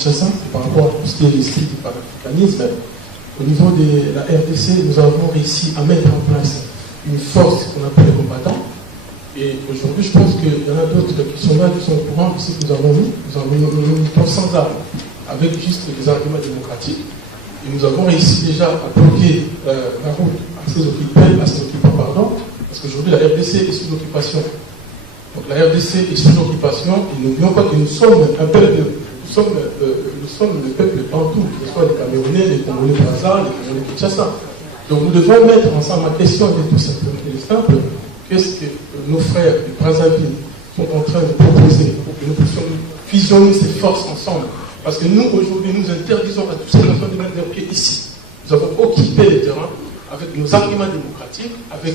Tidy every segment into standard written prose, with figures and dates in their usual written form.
Kinshasa, par rapport à tout ce qui est les styles du panafricanisme. Au niveau de la RDC, nous avons réussi à mettre en place une force qu'on appelle les combattants. Et aujourd'hui, je pense qu'il y en a d'autres qui sont là, qui sont au courant de ce que nous avons mis. Nous avons mis sans armes, avec juste des arguments démocratiques. Et nous avons réussi déjà à bloquer la route à ces occupants, parce qu'aujourd'hui, la RDC est sous occupation. Donc la RDC est sous occupation, et n'oublions pas que nous sommes un peuple, nous sommes le peuple bantou, que ce soit les Camerounais, les Congolais Brazza, les Congolais Kinshasa. Donc nous devons mettre ensemble, ma question est tout simplement simple, qu'est-ce que nos frères du Brazzaville sont en train de proposer pour que nous puissions fusionner ces forces ensemble. Parce que nous, aujourd'hui, nous interdisons à tous ces personnes de mettre des pieds ici. Nous avons occupé le terrain avec nos arguments démocratiques, avec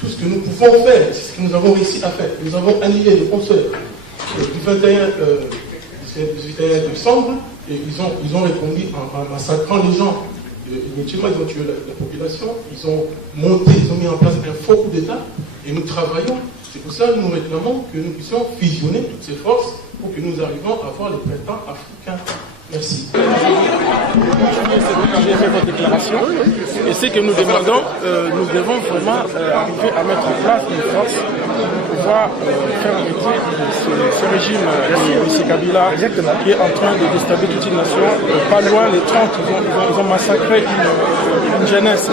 tout ce que nous pouvons faire, c'est ce que nous avons réussi à faire. Nous avons annulé le concert du 21 décembre, et ils ont répondu en massacrant les gens. Inutilement, ils ont tué la population, ils ont mis en place un faux coup d'État, et nous travaillons. C'est pour ça que nous réclamons que nous puissions fusionner toutes ces forces pour que nous arrivions à avoir les printemps africains. Merci. J'ai fait votre déclaration et ce que nous demandons, nous devons vraiment arriver à mettre en place une force pour pouvoir faire arrêter ce régime de M. Kabila qui est en train de déstabiliser toute une nation. Pas loin, les 30, ils ont massacré une jeunesse.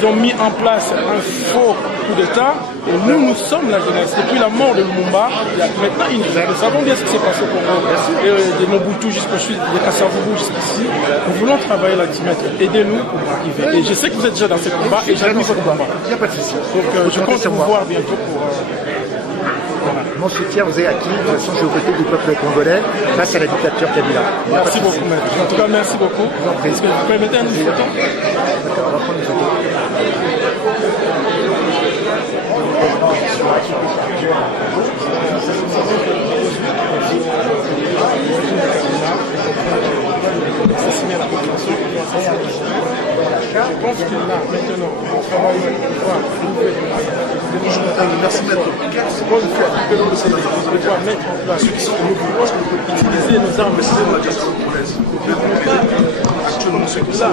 Ils ont mis en place un faux coup d'État et nous sommes la jeunesse. Depuis la mort de Lumumba, maintenant nous savons bien ce qui s'est passé au Congo. De Mobutu jusqu'au Kassavoubou jusqu'ici, nous voulons travailler là-dessus. Aidez-nous pour arriver. Et je sais que vous êtes déjà dans ce combat et j'admire votre combat. Il n'y a pas de souci. Donc je compte vous voir bientôt pour... Voilà. Mon soutien vous est acquis. De toute façon, je suis aux côtés du peuple congolais face à la dictature Kabila. Merci beaucoup, maître. En tout cas, merci beaucoup. Est-ce que vous permettez une photo? D'accord, on va prendre une photo. Assassiner la population. Je pense que là, maintenant, on travaille pour pouvoir trouver des moyens. Merci maître. C'est quoi le fait que nous devons mettre en place? Nous pouvons utiliser nos armes de actuellement ce que là,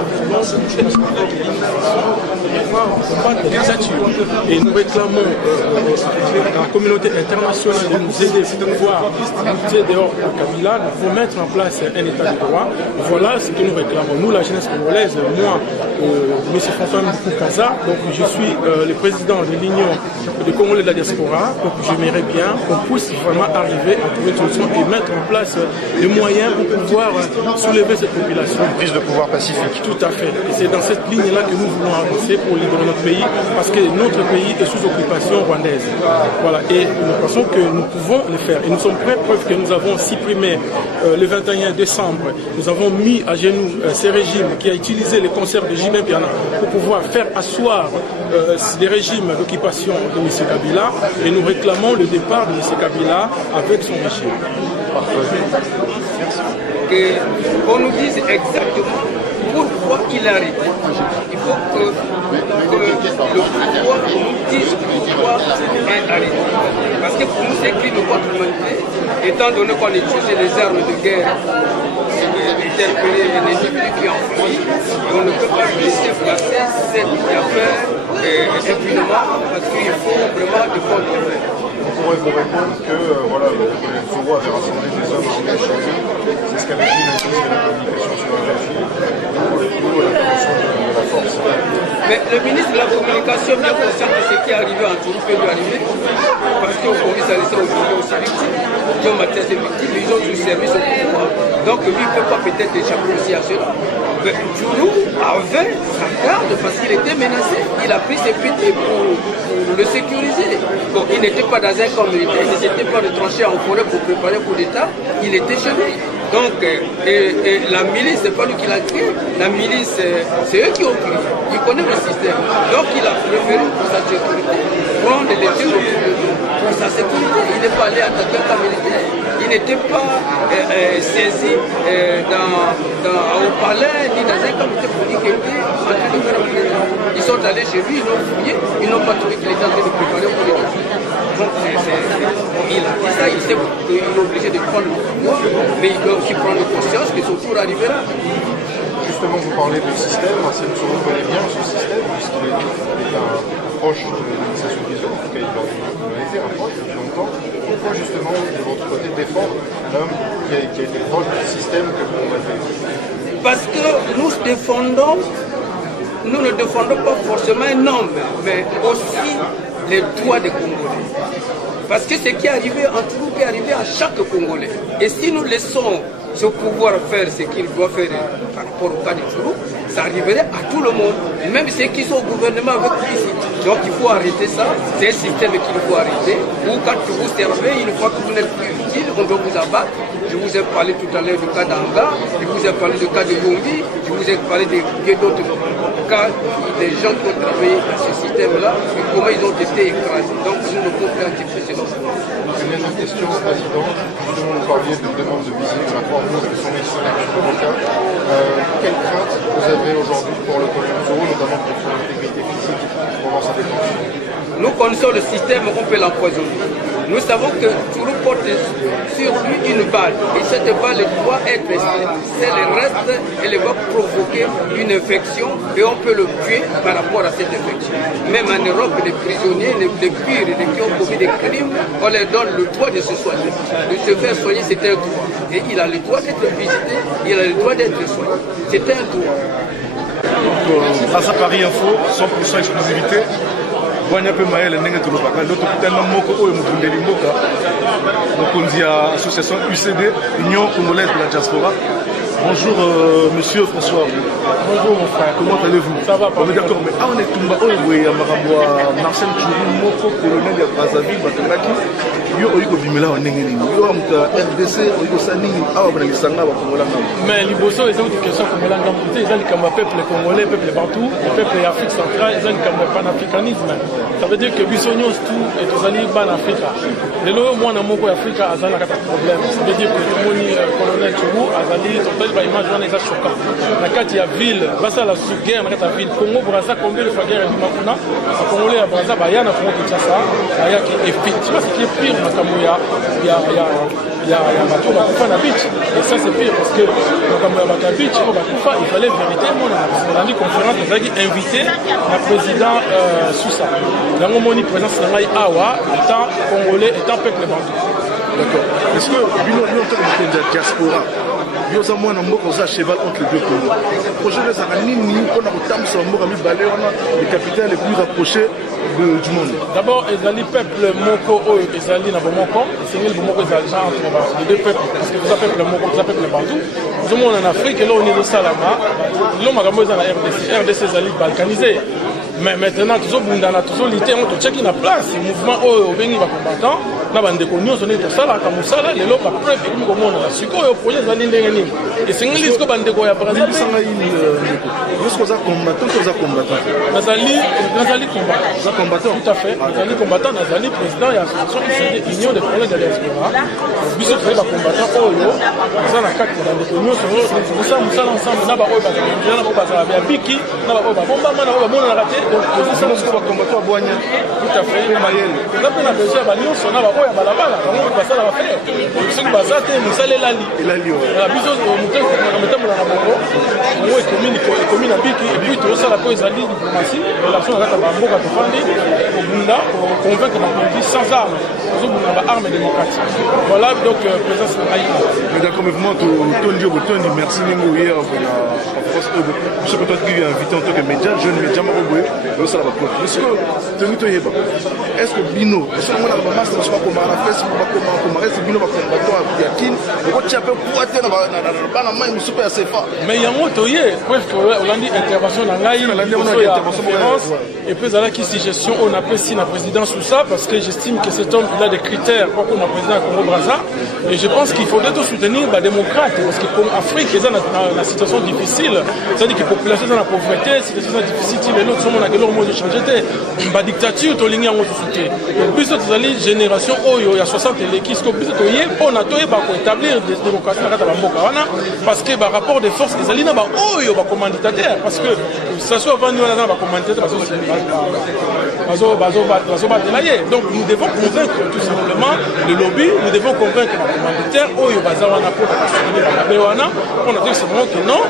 et nous réclamons à la communauté internationale de nous aider pour pouvoir lutter dehors de Kabila. Nous devons mettre en place un état de droit. Voilà ce que nous réclamons. Nous, la jeunesse congolaise, moi, M. François Mboukou-Kaza, donc je suis le président de l'Union des Congolais de la diaspora, donc j'aimerais bien qu'on puisse vraiment arriver à trouver une solution et mettre en place les moyens pour pouvoir soulever cette population. Une prise de pouvoir pacifique. Tout à fait. Et c'est dans cette ligne-là que nous voulons avancer pour libérer notre pays, parce que notre pays est sous occupation rwandaise. Voilà. Et nous pensons que nous pouvons le faire. Et nous sommes prêts, preuve que nous avons supprimé le 21 décembre, nous avons mis à genoux ces régimes qui a utilisé les concerts de Jimé Piana pour pouvoir faire asseoir les régimes d'occupation de M. Kabila, et nous réclamons le départ de M. Kabila avec son régime. Qu'on nous dise exactement pourquoi il a arrêté. Il faut que le pouvoir nous dise pourquoi il a arrêté. Parce que pour nous, c'est crime contre l'humanité, étant donné qu'on utilisait les armes de guerre, interpeller l'ennemi qui est enfui, et on ne peut pas laisser passer cette affaire impunément, parce qu'il faut vraiment défendre les frères. On pourrait vous répondre que voilà, le Zoro avait rassemblé des hommes engagés chez eux. C'est ce qu'avait dit le ministre de la Communication sur la régie, ou la promotion de la force. Mais le ministre de la Communication, bien conscient de ce qui est arrivé en Tourou, peut lui arriver, parce qu'au Congrès, ça laissait aujourd'hui aussi victime. Jean Mathias est victime, ils ont du service au pouvoir. Donc lui, il ne peut pas peut-être échapper aussi à cela. Mais Tourou avait sa garde parce qu'il était menacé. Il a pris ses pieds pour le sécuriser. Donc il n'était pas dans un camp militaire, il ne s'était pas retranché en forêt pour préparer pour l'État, il était chez lui. Donc et la milice, c'est pas lui qui l'a créé. La milice, c'est eux qui ont créé. Ils connaissent le système. Donc il a préféré pour sa sécurité prendre les tirs pour sa sécurité. Il n'est pas allé attaquer un camp militaire. Il n'était pas saisi au palais ni dans un camp militaire pour dire qu'il était en train de faire un coup. Ils sont allés chez lui, ils l'ont fouillé, ils n'ont pas trouvé qu'il était en train de préparer pour l'État. Donc il a dit ça, il sait qu'il est obligé de prendre le pouvoir, mais il doit aussi prendre le conseil. conscience que son tour arrivera. Justement, vous parlez de système. Marcel Tsoro connaît bien ce système, puisqu'il est un proche de l'administration Guizot. En tout cas, il a été un proche depuis longtemps. Pourquoi, justement, de votre côté, défendre un homme qui a été proche du système que vous combattez? Parce que nous ne défendons pas forcément un homme, mais aussi les droits des Congolais. Parce que ce qui est arrivé entre nous peut arriver à chaque Congolais. Et si nous laissons ce pouvoir faire ce qu'il doit faire par rapport au cas de Tsuru, ça arriverait à tout le monde, même ceux qui sont au gouvernement avec lui ici. Donc il faut arrêter ça, c'est un système qu'il faut arrêter. Ou quand vous servez, une fois que vous n'êtes plus utile, on doit vous abattre. Je vous ai parlé tout à l'heure du cas d'Anga, je vous ai parlé du cas de Yongi, je vous ai parlé de d'autres cas des gens qui ont travaillé dans ce système-là et comment ils ont été écrasés. Donc nous ne pouvons plus accepter ce système. Une dernière question, Président. Justement, vous parliez de demande de visite, maintenant vous êtes son médecin avocat. Quelle crainte vous avez aujourd'hui pour le colonel Tsoro, notamment pour son intégrité physique pendant sa détention? Nous connaissons le système, on peut l'empoisonner. Nous savons que Tsuru porte sur lui une balle et cette balle doit être extraite. C'est le reste, elle va provoquer une infection et on peut le tuer par rapport à cette infection. Même en Europe, les prisonniers, les pires, les qui ont commis des crimes, on leur donne le droit de se soigner. De se faire soigner, c'est un droit. Et il a le droit d'être visité, il a le droit d'être soigné. C'est un droit. Donc, grâce à Paris Info, 100% exclusivité. Wanya pe maele ndenge tulobaka ndo tokutana moko oyo mokundeli mboka mokonzi ya association UCD Union Congolaise de la Diaspora. Bonjour monsieur François. Bonjour mon frère. Comment allez-vous? Ça va pas. On est d'accord, mais on est Tumba Oye ya makambo Marcel Tsuru moko colonel ya Brazzaville batengaki yo oyiko bimela ndenge nini yo amuka RDC oyiko sanini awa bana lisanga ba Kongola ngam. Mais liboso eza une question Kongola ngam te eza likamba peuple congolais, peuple partout, le peuple afrique centrale eza likamba panafricanisme. Ça veut dire que biso nyonso tout et tozali ban Afrika. Lelo mwana moko ya Afrika azana kata problème. Ça veut dire que moni colonel Tsuru azali ba image wana eza choquant. Na kati ya ville basa la guerre na kati ya ville Congo Brazza combien de fois guerre ya makuna ba Congolais ya Brazza ba yana Congo Kinshasa aya ki effectivement ce qui est pire makambo ya bato bakufa na beach et ça c'est pire parce que makambo ya bato ya beach ko bakufa il fallait vérité mona na conférence ezaki invité na président Sousa yango moni présence na ngai awa étant congolais étant peuple bantou. D'accord. Est-ce que bino en tant que diaspora yoza mwana mboka oza cheval entre les deux Congos. Projet de Zananini, on a autant de son mot, les capitales les plus rapprochés du monde. D'abord, Ezali peuple Moko, Ezali na Bomoko, c'est le Bomoko Ezali entre les deux peuples, parce que vous appelez le Moko, vous appelez le Bantou. Nous sommes en Afrique et là on est au Salama, l'homme a dans la RDC, RDC Ezali balkanisé. Mais maintenant, tous les gens qui ont lutté, on a checké la place, le mouvement au Béni va combattant, na bande konyo zone to sala ka musala lelo ba preuve ko komona la siko yo projet zali ndenge nini et singili ko bande ko ya Brazza sanga ini jusqu'aux combattants nazali combattant tout à fait nazali combattant nazali président ya association Union des Congolais de la Diaspora biso très ba combattant oyo za na kati bande konyo so musala ensemble na ba oyo ba na ba ba biki na ba ba bomba mana ba mona na raté donc position ko ba combattant boanya tout à fait na mayele na pena besoin ba nyonso na ba oya balabala bango basala ba faire soki baza te mosala elali biso moto metambola na bango bango ekomi na biki epuis tozosala po ezali diplomatie relation na kati ya bamboka tofandi kobunda convaincre bakonzi sans arme tozobunda baarme démocratique voilà donc présence na ngai mais d'accord mais vraiment tondi obotondi merci ndenge oye na France oyo biso mpe toaki invité en tant que média jeune média moko boye ozosala baprof est-ce que tongi toyeba est-ce que bino est-ce que omonaka bamaster baso bakoma na Facebook bakoma reste bino bakombatant ya kine okotia mpe poa te na bana mai mosu mpe ya CFA mais yango toye presque olandi intervention na ngai liboso ya conférence et puis ezalaki suggestion oyo napesi na président Sousa parce que j'estime que cet homme il a des critères pour qu'on a président ya Congo Brazza et je pense qu'il faudrait tout soutenir badémocrate parce que comme Afrique eza na situation difficile c'est-à-dire que population eza na pauvreté situation difficile ti lelo tozomona que l'on a changé la dictature, tu as ligné en société. Donc, plus de génération, il y a 60 qui sont plus de on a établir des démocraties parce que par rapport des forces, ils allaient dans commanditaire. Parce que ça soit avant nous, on a commanditaire. Donc, nous devons convaincre tout simplement le lobby, nous devons convaincre les commanditaires, on a dit simplement que non,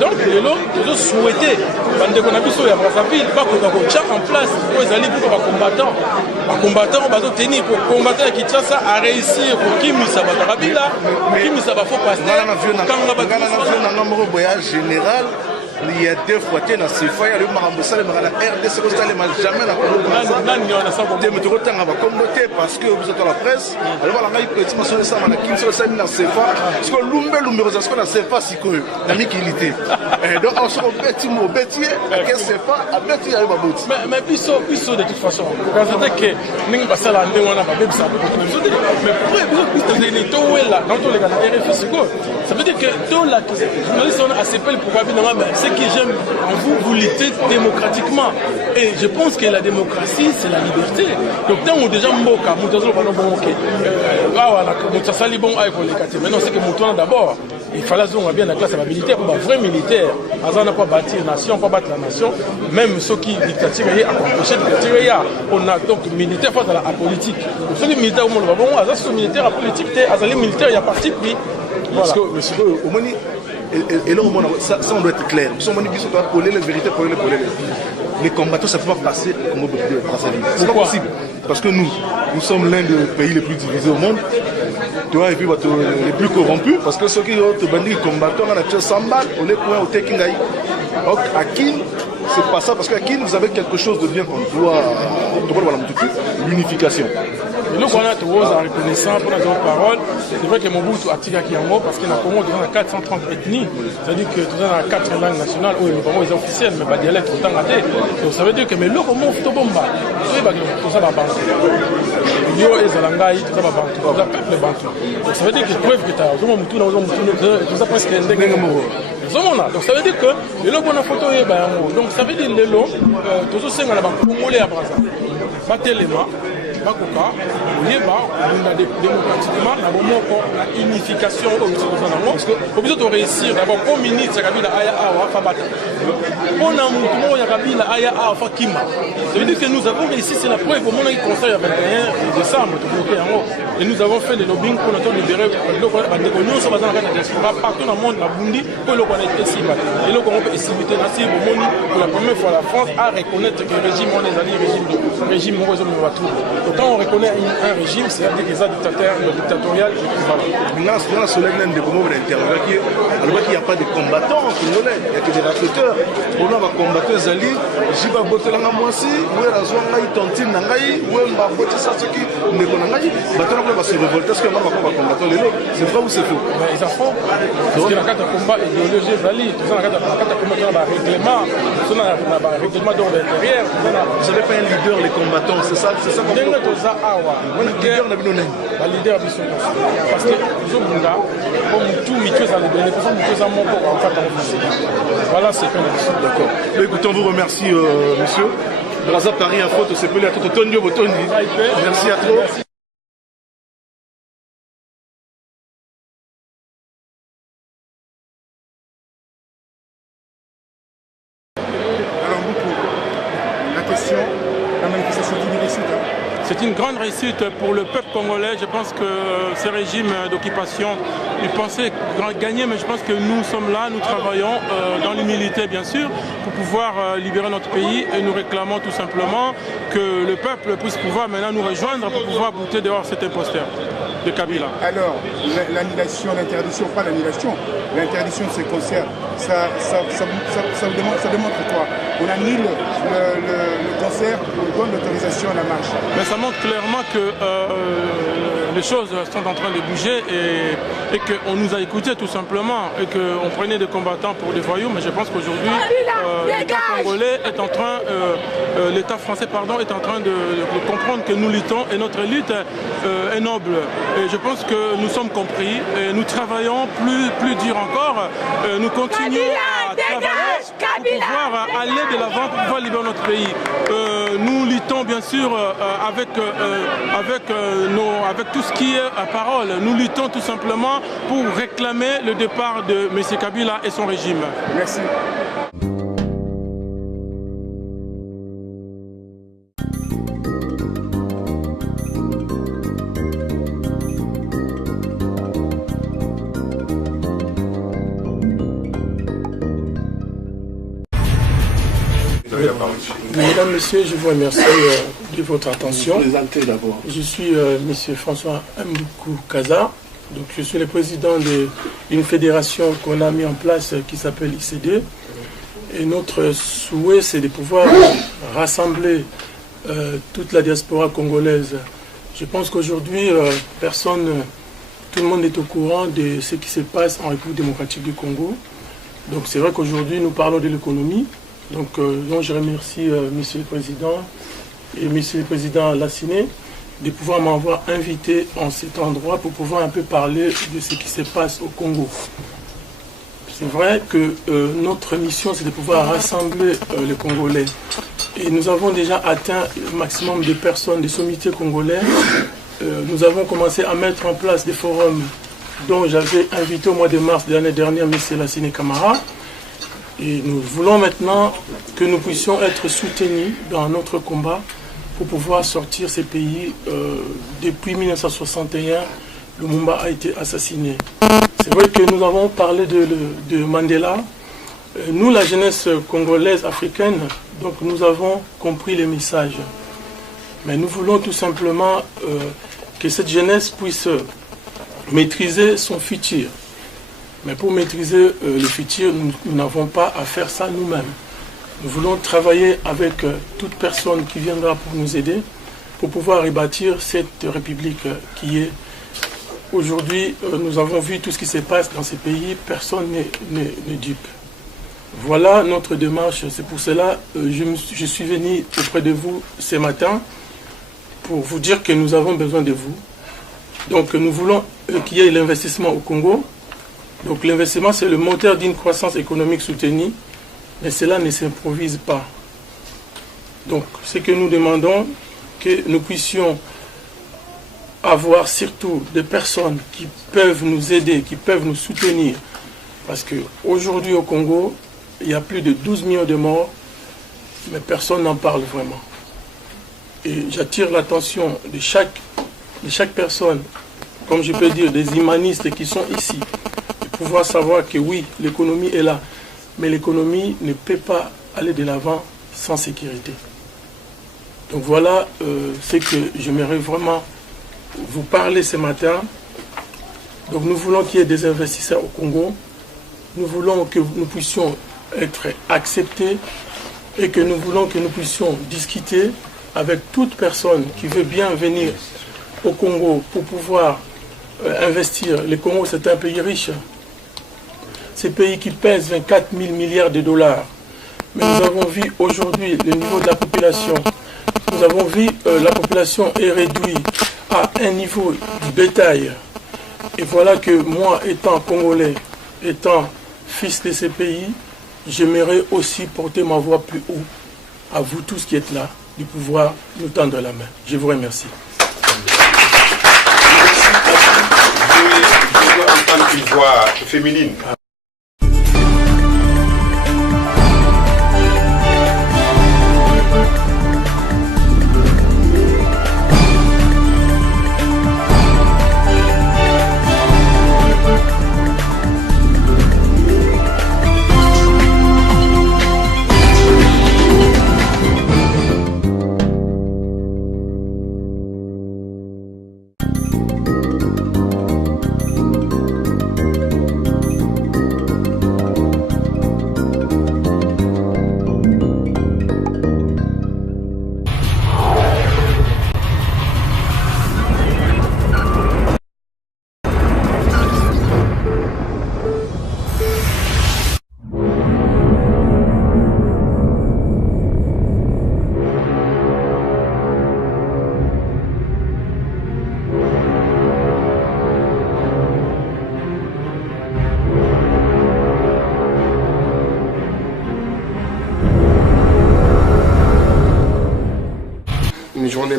donc les lots, nous avons souhaité, qu'on a vu sur la Brazzaville, pas qu'on a en place, pour les alliés, pour les combattants. Les combattants, on va tenir pour combattre qui ça a réussi pour qui nous savons pas Kabila, qui nous savons pas passer. Quand on va un voyage général. Il y a deux fois que dans ces fois, il y a le Maramboussa, le RDC, jamais la combattre parce que vous êtes dans la presse. Alors voilà, il peut être mentionné ça, mais qui ne se sait dans ces fois, parce que l'umberisation dans ces fois, c'est que la liquidité. Donc, on se bêtit, qu'est-ce que c'est pas, à bêtir, il y a un bout. Mais puis de toute façon, quand c'était que nous passons la année, on a pas ça. Mais pour eux, là, quand on les gars, ça veut dire que tous les journalistes sont assez peu pour c'est que j'aime en vous, vous luttez démocratiquement. Et je pense que la démocratie, c'est la liberté. Donc, tant on déjà mboka, mais non, c'est que mon d'abord, il fallait bien la classe militaire, pour un vrai militaire. On n'a pas bâti la nation, pas battre la nation. Même ceux qui dictature, on a donc militaire face à la politique. Donc, ceux qui militaires au monde, militaire à politique, militaire, il y a parti puis. Parce que, monsieur, au moins, et là, ça, on doit être clair. Si on dit qu'ils sont pas pour les vérités, pour les combattants, ça ne peut pas passer comme au Brazzaville. C'est pas possible. Parce que nous sommes l'un des pays les plus divisés au monde. Tu vois, et puis les plus corrompus. Parce que ceux qui ont bandit combattants, on a tué 100 balles, on est point au Tekingaï. Donc, à Kin, c'est pas ça. Parce qu'à Kin, vous avez quelque chose de bien qu'on doit l'unification. Et nous, on a toujours en reconnaissant pour nos paroles. C'est vrai que Mobutu a tiré qui en haut parce qu'il y a 430 ethnies. C'est-à-dire que tout ça a 4 langues nationales, où les officiels, mais pas dialecte autant raté. Donc ça veut dire que mais l'eau, comment on fait bomba? Tout ça va bantu. Yo et Zalangaï, tout ça va bantu. Tout ça peuple bantu. Donc ça veut dire que preuve que tu as tout ça presque un dégueu. Donc ça veut dire que les lots qu'on a photo est donc ça veut dire les lots, tout ça c'est dans la banque. Pour mouler à Brazzaville. Batelema. Bakoka, on a démocratiquement la unification parce que au besoin de réussir d'abord pour ministre Kabila aya awa fabata pour namutumo ya Kabila aya awa fakima. Ça veut dire que nous avons réussi, c'est la preuve au moment où conseil à 21 décembre et nous avons fait des lobbying pour nous libérer nous sommes dans la diaspora partout dans le monde la Bundi pour le connaître ici et le qu'on peut estimer pour la première fois la France à reconnaître que le régime on est allé régime quand on reconnaît un régime, c'est-à-dire des dictatorial Maintenant, la soleil de Bomo l'interroger qu'il n'y a pas de combattants congolais, il n'y a que des racketeurs. On a des combattants zali, Jiba Botelanga Mwasi, où est la Zouangaï, Tontine Nangaï, où est Mbabote Satsaki, Nekonangaï, Baton va se révolter, parce qu'il y a un combattant les lots. C'est vrai ou c'est faux? Ils en font. Parce que la carte de combat idéologie zali, tout ça, la carte de combat, il y a un règlement, tout ça, il y a un règlement d'ordre intérieur. Vous n'avez pas un leader, les combattants, c'est ça qu'on fait. La leader du Sud. Parce que les Obunda, comme tout Mitchell à libérer, les personnes Mitchell à mon corps en fait en voilà, c'est comme ça. D'accord. Écoutez, on vous remercie, monsieur. Brazza Paris Info, c'est pelé à tout Tondio Botondi. Merci à toi. C'est une grande réussite pour le peuple congolais. Je pense que ces régimes d'occupation, ils pensaient gagner, mais je pense que nous sommes là, nous travaillons dans l'humilité bien sûr, pour pouvoir libérer notre pays et nous réclamons tout simplement que le peuple puisse pouvoir maintenant nous rejoindre pour pouvoir bouter dehors cet imposteur de Kabila. Alors, l'annulation, l'interdiction, pas l'annulation, l'interdiction de ces concerts, ça démontre quoi? On annule le concert, on donne l'autorisation à la marche. Mais ça montre clairement que les choses sont en train de bouger et qu'on nous a écoutés tout simplement et qu'on prenait des combattants pour des voyous. Mais je pense qu'aujourd'hui, l'État congolais est en train, l'État français pardon, est en train de comprendre que nous luttons et notre lutte est noble. Et je pense que nous sommes compris et nous travaillons plus dur encore. Nous continuons à travailler pour pouvoir aller de l'avant, pour pouvoir libérer notre pays. Nous luttons bien sûr avec tout ce qui est parole. Nous luttons tout simplement pour réclamer le départ de M. Kabila et son régime. Merci. Mesdames, Messieurs, je vous remercie de votre attention. Je suis M. François Mboukou Kaza. Donc, je suis le président d'une fédération qu'on a mis en place qui s'appelle ICD. Et notre souhait, c'est de pouvoir rassembler toute la diaspora congolaise. Je pense qu'aujourd'hui, tout le monde est au courant de ce qui se passe en République démocratique du Congo. Donc, c'est vrai qu'aujourd'hui, nous parlons de l'économie. Donc, je remercie Monsieur le Président et Monsieur le Président Lassiné de pouvoir m'avoir invité en cet endroit pour pouvoir un peu parler de ce qui se passe au Congo. C'est vrai que notre mission, c'est de pouvoir rassembler les Congolais. Et nous avons déjà atteint le maximum de personnes, des sommités congolais. Nous avons commencé à mettre en place des forums dont j'avais invité au mois de mars de l'année dernière M. Lassiné Camara. Et nous voulons maintenant que nous puissions être soutenus dans notre combat pour pouvoir sortir ces pays. Depuis 1961, Lumumba a été assassiné. C'est vrai que nous avons parlé de Mandela. Nous, la jeunesse congolaise, africaine, donc nous avons compris les messages. Mais nous voulons tout simplement que cette jeunesse puisse maîtriser son futur. Mais pour maîtriser le futur, nous n'avons pas à faire ça nous-mêmes. Nous voulons travailler avec toute personne qui viendra pour nous aider, pour pouvoir rebâtir cette République qui est. Aujourd'hui, nous avons vu tout ce qui se passe dans ces pays, personne n'est dupe. Voilà notre démarche. C'est pour cela que je suis venu auprès de vous ce matin pour vous dire que nous avons besoin de vous. Donc nous voulons qu'il y ait l'investissement au Congo. Donc l'investissement, c'est le moteur d'une croissance économique soutenue, mais cela ne s'improvise pas. Donc ce que nous demandons, que nous puissions avoir surtout des personnes qui peuvent nous aider, qui peuvent nous soutenir. Parce qu'aujourd'hui au Congo, il y a plus de 12 millions de morts, mais personne n'en parle vraiment. Et j'attire l'attention de chaque personne, comme je peux dire, des humanistes qui sont ici, pouvoir savoir que oui, l'économie est là, mais l'économie ne peut pas aller de l'avant sans sécurité. Donc voilà ce que j'aimerais vraiment vous parler ce matin. Donc nous voulons qu'il y ait des investisseurs au Congo, nous voulons que nous puissions être acceptés et que nous voulons que nous puissions discuter avec toute personne qui veut bien venir au Congo pour pouvoir investir. Le Congo, c'est un pays riche. Ces pays qui pèsent 24 000 milliards de dollars. Mais nous avons vu aujourd'hui le niveau de la population. Nous avons vu la population est réduite à un niveau du bétail. Et voilà que moi, étant Congolais, étant fils de ces pays, j'aimerais aussi porter ma voix plus haut à vous tous qui êtes là, de pouvoir nous tendre la main. Je vous remercie. Je dois entendre une voix féminine.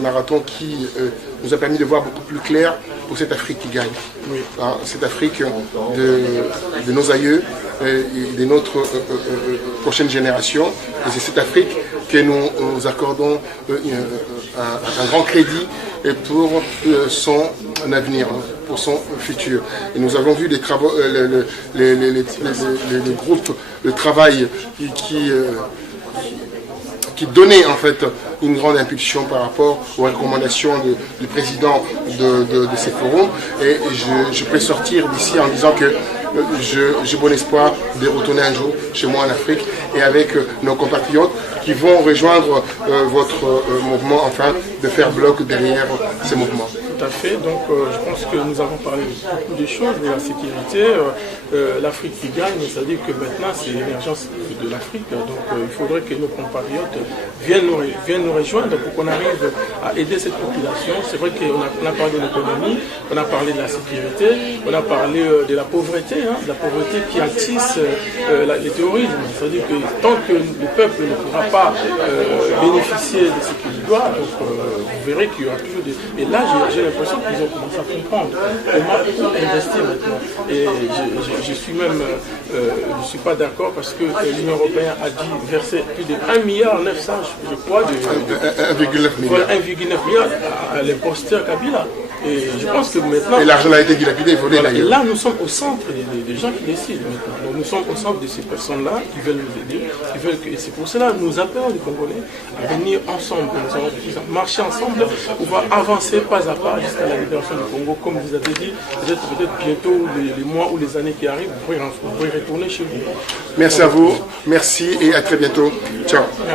marathon qui nous a permis de voir beaucoup plus clair pour cette Afrique qui gagne. Oui. Hein, cette Afrique de nos aïeux et de notre prochaine génération. Et c'est cette Afrique que nous accordons un grand crédit pour son avenir, pour son futur. Et nous avons vu des travaux, les groupes de travail qui donnait en fait une grande impulsion par rapport aux recommandations du président de ces forums. Et je peux sortir d'ici en disant que j'ai bon espoir de retourner un jour chez moi en Afrique et avec nos compatriotes qui vont rejoindre votre mouvement, enfin de faire bloc derrière ces mouvements. Tout à fait, donc je pense que nous avons parlé de beaucoup de choses, de la sécurité, l'Afrique qui gagne, c'est-à-dire que maintenant c'est l'émergence de l'Afrique, donc il faudrait que nos compatriotes viennent nous rejoindre pour qu'on arrive à aider cette population. C'est vrai qu'on a parlé de l'économie, on a parlé de la sécurité, on a parlé de la pauvreté, de la pauvreté qui attisse les terrorismes, c'est-à-dire que tant que le peuple ne pourra pas bénéficier de ce qu'il doit, donc vous verrez qu'il y aura toujours des... Et là j'ai l'impression qu'ils ont commencé à comprendre comment investir maintenant. Et je suis même, je suis pas d'accord parce que l'Union européenne a dit verser plus de 1,9 milliard, je crois, 1,9 milliard à l'imposteur Kabila. Et je pense que maintenant... Et l'argent a été dilapidé, volé d'ailleurs. Et là, nous sommes au centre des gens qui décident maintenant. Donc, nous sommes au centre de ces personnes-là qui veulent nous aider. Et c'est pour cela que nous appelons les Congolais à venir ensemble. Nous allons marcher ensemble pour pouvoir avancer pas à pas jusqu'à la libération du Congo. Comme vous avez dit, peut-être bientôt, les mois ou les années qui arrivent, vous pourrez retourner chez vous. Merci à vous, merci et à très bientôt. Ciao.